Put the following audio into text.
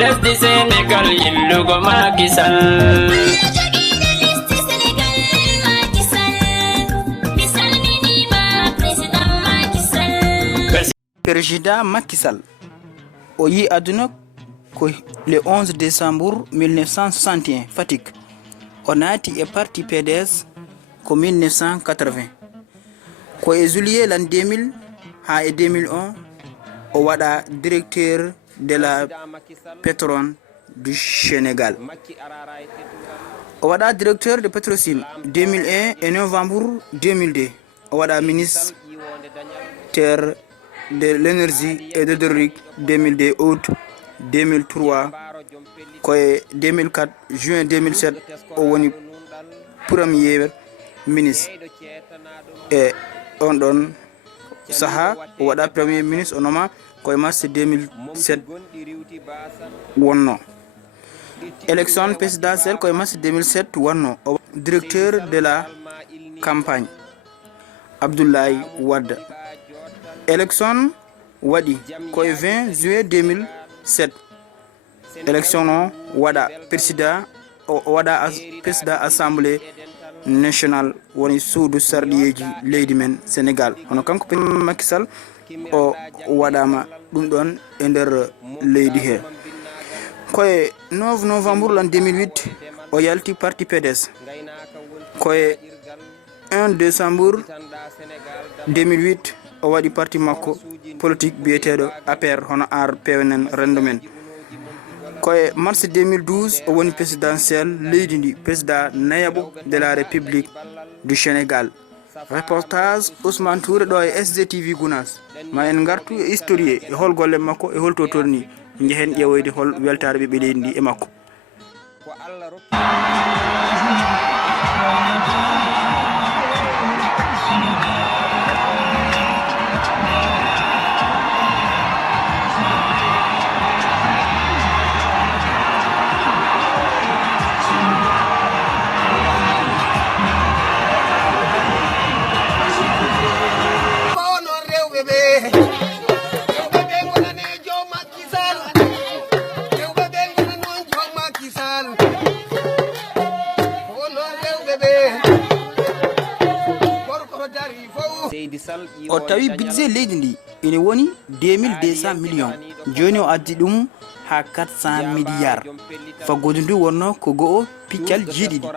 lesdi Sénégal yillugo Macky Sall. Président Macky Sall o yi aduna ko le 11 décembre 1961 Fatick o naati e parti PDS ko 1980 ko e juillet l'an 2000 ha e 2001 o waɗa directeur de la pétrole du Sénégal. O waɗa directeur de Petrosim 2001 et novembre 2002 o waɗa ministre de l'énergie et de l'hydraulique 2002 août 2003 koye 2004 juin 2007 o woni premier ministre e on ɗon saha o waɗa premier ministre o noma koye mars 2007 wonno élection présidentielle koye mars 2007 wonno o directeur de la campagne Abdoulaye Wade. Élection waɗi koye 20 juillet 2007 élection o waɗa président o waɗa président assemblée national woni suudu sarɗiyeji leydi men Sénégal hono kanko Macky Sall o waɗama ɗum ɗon e nder leydi he koye 9 novembre l'an 2008 o yalti parti PDS koye 1 décembre 2008 o waɗi parti makko politique biyeteɗo APR hono ar pewnen rendo men koye mars 2012 o woni présidentiel leydi ndi président nayaɓo de la république du Sénégal. Reportage Usmaan Tuure ɗo e Sgtv Gunaas ma en gartu e historie e hol golle makko e holto torni jehen ƴeewoyde hol weltare ɓiɓɓe leydi ndi e makko. O tawi budget leydi ndi ene woni 2200 millions joni o addi ɗum ha 400 milliards faggodu ndu wonno ko go'o piccal jiiɗiɗi.